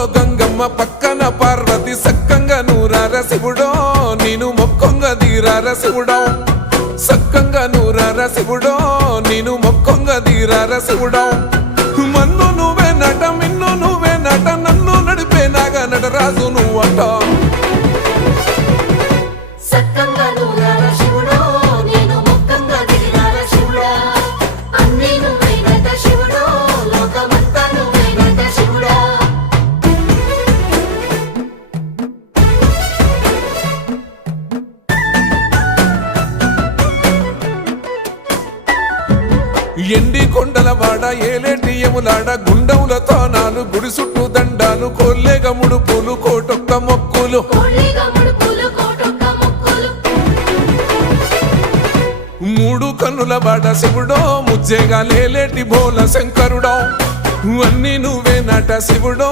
ఊర్లో గంగమ్మ పక్కన పార్వతి సక్కంగా నూరార శివుడో నేను మొక్కొంగ దీరార శివుడో సక్కంగా నూరార శివుడో నేను మొక్కొంగ దీరార శివుడో మన్ను నువ్వే నట మిన్ను నువ్వే నట నన్ను నడిపే నాగా నటరాజు నువ్వట ఎండి కొండల వాడ ఏలేటి యములాడ గుండములతో నాలు గుడి చుట్టూ దండాలు కోల్లేగ ముడుపులు కోటొక్క మొక్కులు మూడు కన్నుల వాడ శివుడో ముజ్జేగా లేలేటి బోల శంకరుడో అన్నీ నువ్వే నట శివుడో